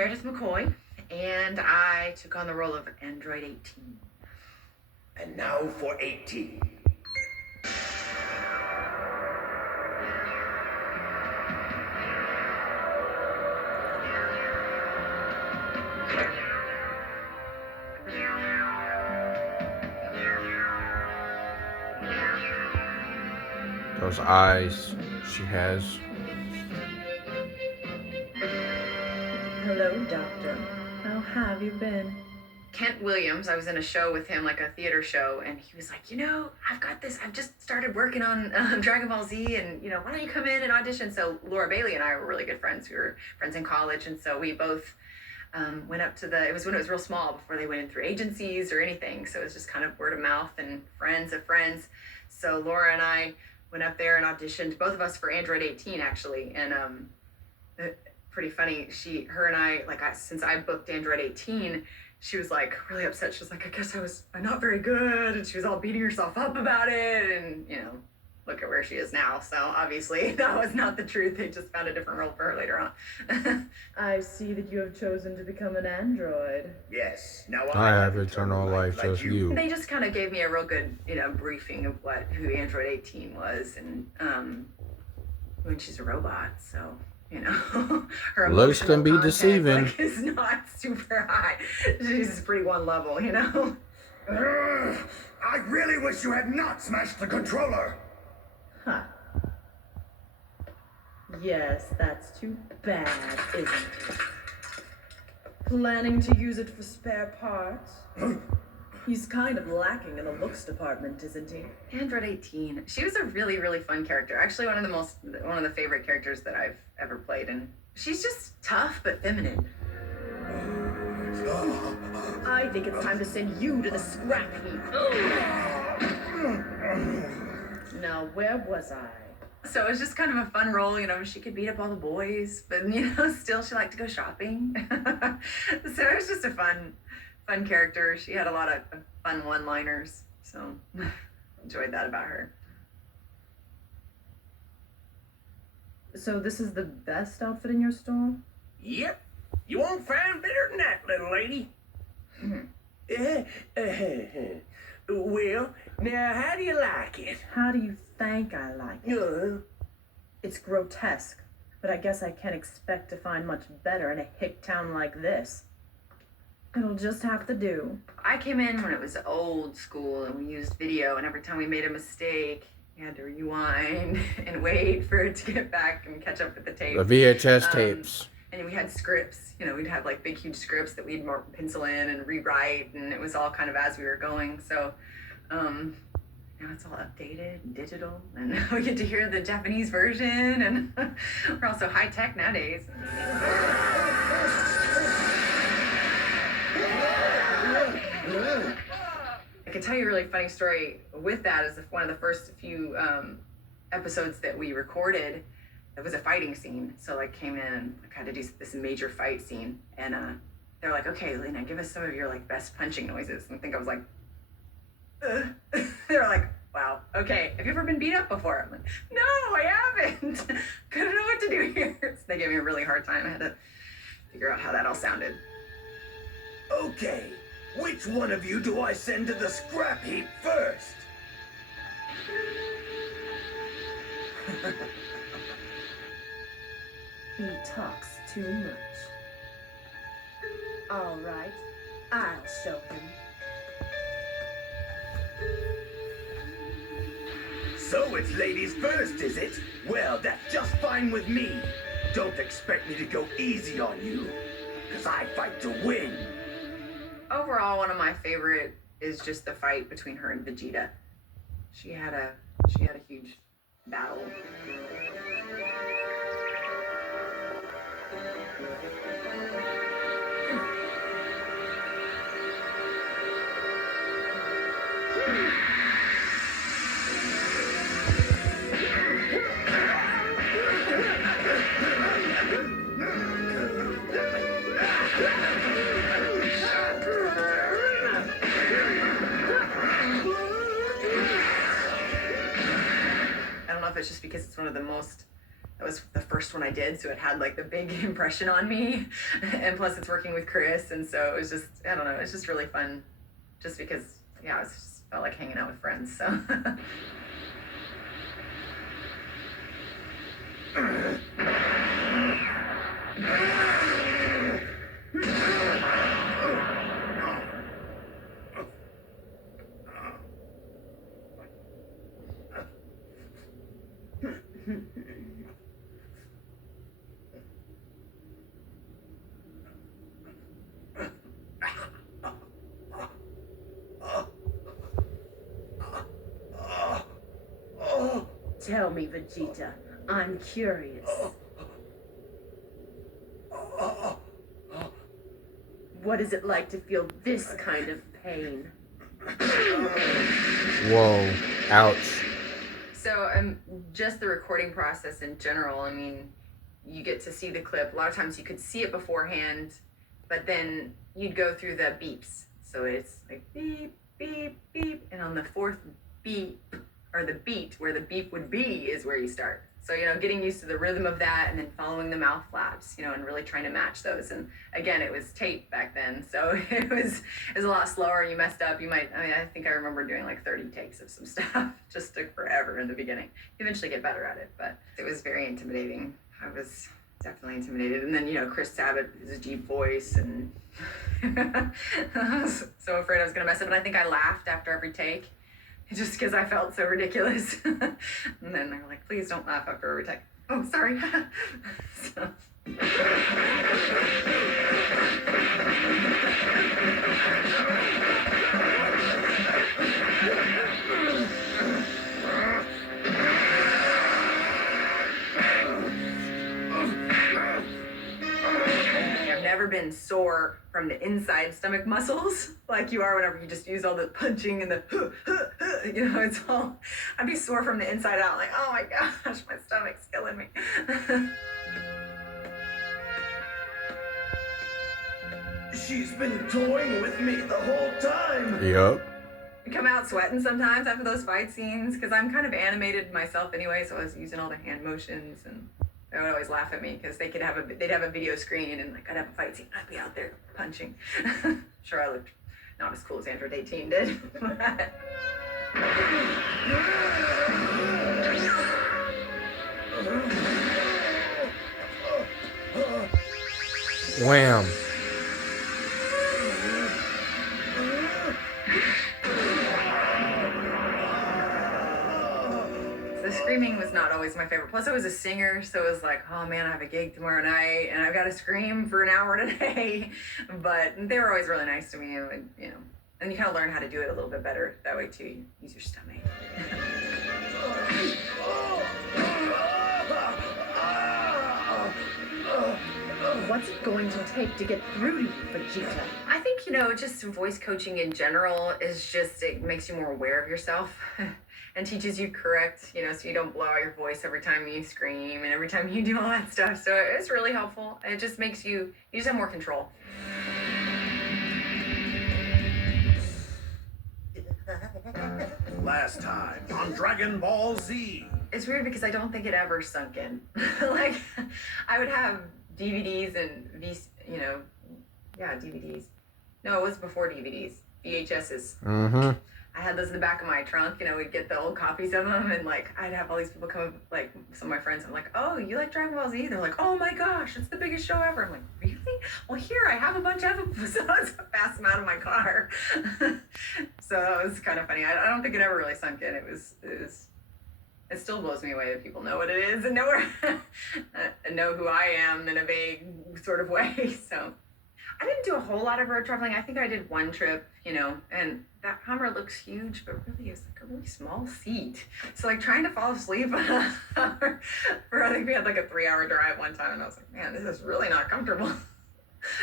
Meredith McCoy, and I took on the role of Android 18. And now for 18. Those eyes she has. Hello, Doctor. How have you been? Kent Williams, I was in a show with him, like a theater show, and he was like, I've got this. I've just started working on Dragon Ball Z, and, why don't you come in and audition? So Laura Bailey and I were really good friends. We were friends in college, and so we both went up to it was when it was real small, before they went in through agencies or anything. So it was just kind of word of mouth and friends of friends. So Laura and I went up there and auditioned, both of us, for Android 18, actually. And pretty funny, her and I, since I booked Android 18, she was like really upset. She was like, I guess I'm not very good. And she was all beating herself up about it. And, look at where she is now. So obviously that was not the truth. They just found a different role for her later on. I see that you have chosen to become an android. Yes, now I have eternal life, just you. They just kind of gave me a real good, briefing of who Android 18 was, and when she's a robot, so her looks can be content, deceiving. is not super high. She's pretty one level, I really wish you had not smashed the controller. Huh. Yes, that's too bad, isn't it? Planning to use it for spare parts? He's kind of lacking in the looks department, isn't he? Android 18. She was a really, really fun character. Actually, one of the favorite characters that I've ever played, and she's just tough but feminine. I think it's time to send you to the scrap heap. Now, where was I? So it was just kind of a fun role, she could beat up all the boys, but, still she liked to go shopping. So it was just a fun character. She had a lot of fun one-liners, so enjoyed that about her. So this is the best outfit in your store? Yep. You won't find better than that, little lady. Well, now how do you like it? How do you think I like it? It's grotesque, but I guess I can't expect to find much better in a hick town like this. It'll just have to do. I came in when it was old school and we used video, and every time we made a mistake, we had to rewind and wait for it to get back and catch up with the tape. The VHS tapes. And we had scripts, we'd have big, huge scripts that we'd pencil in and rewrite, and it was all kind of as we were going. So now it's all updated and digital, and we get to hear the Japanese version, and we're also high tech nowadays. I can tell you a really funny story with that. Is one of the first few episodes that we recorded. It was a fighting scene, so I came in and had to do this major fight scene, and they're like, "Okay, Lena, give us some of your best punching noises." And I think I was like, they were like, "Wow, okay, have you ever been beat up before?" I'm like, "No, I haven't." Couldn't know what to do here. So they gave me a really hard time. I had to figure out how that all sounded. Okay, which one of you do I send to the scrap heap first? He talks too much. All right, I'll show him. So it's ladies first, is it? Well, that's just fine with me. Don't expect me to go easy on you, because I fight to win. Overall, one of my favorite is just the fight between her and Vegeta. She had a huge battle. It's just because it's one of the most that was the first one I did, so it had like the big impression on me. And plus it's working with Chris, and so it was just, I don't know, it's just really fun just because, yeah, it just felt like hanging out with friends, so. Tell me, Vegeta. I'm curious. What is it like to feel this kind of pain? Whoa. Ouch. So just the recording process in general, I mean, you get to see the clip. A lot of times you could see it beforehand, but then you'd go through the beeps. So it's like beep, beep, beep. And on the fourth beep, or the beat where the beep would be, is where you start. So, you know, getting used to the rhythm of that and then following the mouth flaps, you know, and really trying to match those. And again, it was tape back then, so it was a lot slower. You messed up, I think I remember doing like 30 takes of some stuff. Just took forever in the beginning. You eventually get better at it, but it was very intimidating. I was definitely intimidated. And then, you know, Chris Sabat is a deep voice, and I was so afraid I was gonna mess up. And I think I laughed after every take, just because I felt so ridiculous. And then they were like, please don't laugh after every take. Oh, sorry. So. I've never been sore from the inside stomach muscles like you are whenever you just use all the punching and the you know, it's all, I'd be sore from the inside out, like, oh my gosh, my stomach's killing me. She's been toying with me the whole time. Yep. I come out sweating sometimes after those fight scenes because I'm kind of animated myself anyway, so I was using all the hand motions, and they would always laugh at me because they'd have a video screen, and like I'd have a fight scene, I'd be out there punching. Sure, I looked not as cool as Android 18 did. Wham. The screaming was not always my favorite. Plus, I was a singer, so it was like, oh man, I have a gig tomorrow night, and I've got to scream for an hour today. But they were always really nice to me, and you know, and you kind of learn how to do it a little bit better that way too. You use your stomach. What's it going to take to get through to you, Vegeta? I think, you know, just voice coaching in general is just, it makes you more aware of yourself and teaches you correct, you know, so you don't blow out your voice every time you scream and every time you do all that stuff. So it's really helpful. It just makes you just have more control. Last time on Dragon Ball Z. It's weird because I don't think it ever sunk in. Like, I would have DVDs and DVDs. No, it was before DVDs. VHSs. Mm-hmm. I had those in the back of my trunk, you know, we'd get the old copies of them, and like I'd have all these people come, like some of my friends, I'm like, oh, you like Dragon Ball Z? They're like, oh my gosh, it's the biggest show ever. I'm like, really? Well, here, I have a bunch of episodes. I passed them out of my car. So that was kind of funny. I don't think it ever really sunk in. It still blows me away that people know what it is and know and know who I am in a vague sort of way. So I didn't do a whole lot of road traveling. I think I did one trip, you know, and that Hummer looks huge, but really it's like a really small seat. So like trying to fall asleep on a Hummer I think we had like a 3-hour drive one time, and I was like, man, this is really not comfortable.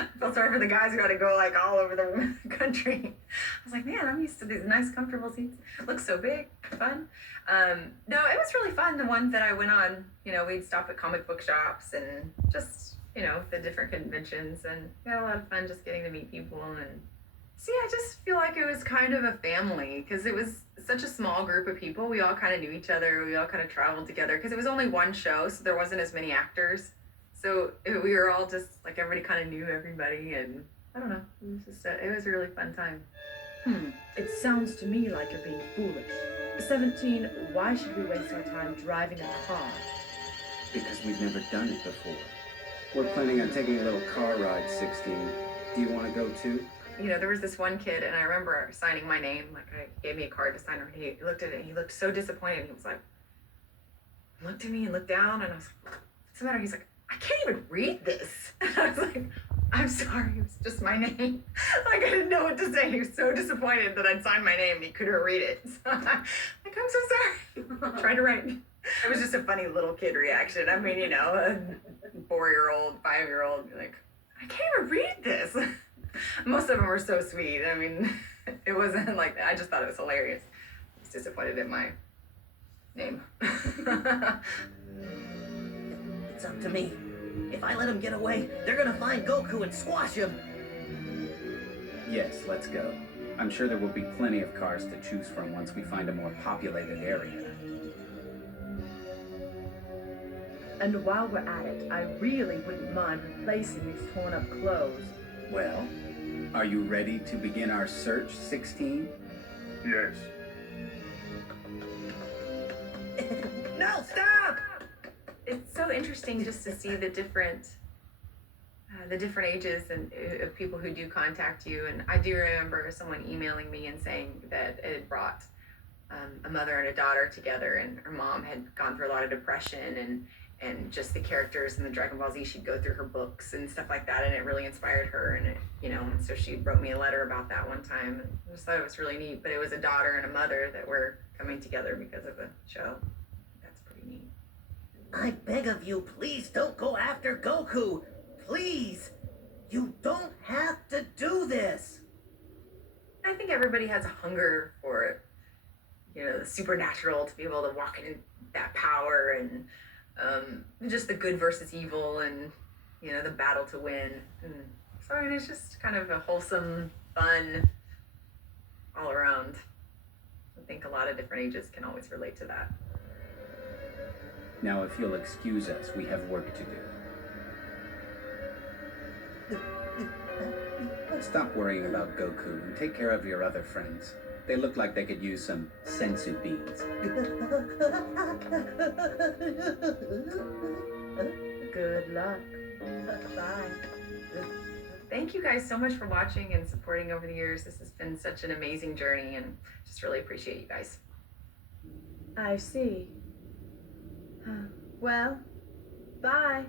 I felt sorry for the guys who had to go like all over the country. I was like, man, I'm used to these nice, comfortable seats. It looks so big, fun. No, it was really fun. The ones that I went on, you know, we'd stop at comic book shops and just, you know, the different conventions, and we had a lot of fun just getting to meet people. And see, I just feel like it was kind of a family because it was such a small group of people. We all kind of knew each other. We all kind of traveled together because it was only one show, so there wasn't as many actors. So we were all just like everybody kind of knew everybody, and I don't know. It was a really fun time. It sounds to me like you're being foolish. 17, why should we waste our time driving a car? Because we've never done it before. We're planning on taking a little car ride, 16. Do you want to go too? You know, there was this one kid, and I remember signing my name. Like, I gave me a card to sign, and he looked at it, and he looked so disappointed. He was like, looked at me and looked down, and I was like, what's the matter? He's like, I can't even read this. And I was like, I'm sorry, it was just my name. Like, I didn't know what to say. He was so disappointed that I'd signed my name and he couldn't read it. So I'm like, I'm so sorry. I'm trying to write. It was just a funny little kid reaction. I mean, you know, a 4-year-old, 5-year-old, like, I can't even read this. Most of them were so sweet. I mean, it wasn't like, I just thought it was hilarious. I was disappointed in my name. It's up to me. If I let him get away, they're gonna find Goku and squash him. Yes, let's go. I'm sure there will be plenty of cars to choose from once we find a more populated area. And while we're at it, I really wouldn't mind replacing these torn up clothes. Well, are you ready to begin our search, 16? Yes. No, stop! It's so interesting just to see the different ages and of people who do contact you. And I do remember someone emailing me and saying that it had brought a mother and a daughter together, and her mom had gone through a lot of depression, and just the characters in the Dragon Ball Z, she'd go through her books and stuff like that, and it really inspired her. And it, you know, and so she wrote me a letter about that one time. And I just thought it was really neat. But it was a daughter and a mother that were coming together because of the show. That's pretty neat. I beg of you, please don't go after Goku. Please. You don't have to do this. I think everybody has a hunger for, you know, the supernatural, to be able to walk in that power, and just the good versus evil, and, you know, the battle to win. And so, I mean, it's just kind of a wholesome, fun, all around. I think a lot of different ages can always relate to that. Now, if you'll excuse us, we have work to do. Stop worrying about Goku and take care of your other friends. They look like they could use some sensu beans. Good luck. Bye. Thank you guys so much for watching and supporting over the years. This has been such an amazing journey, and just really appreciate you guys. I see. Well, bye.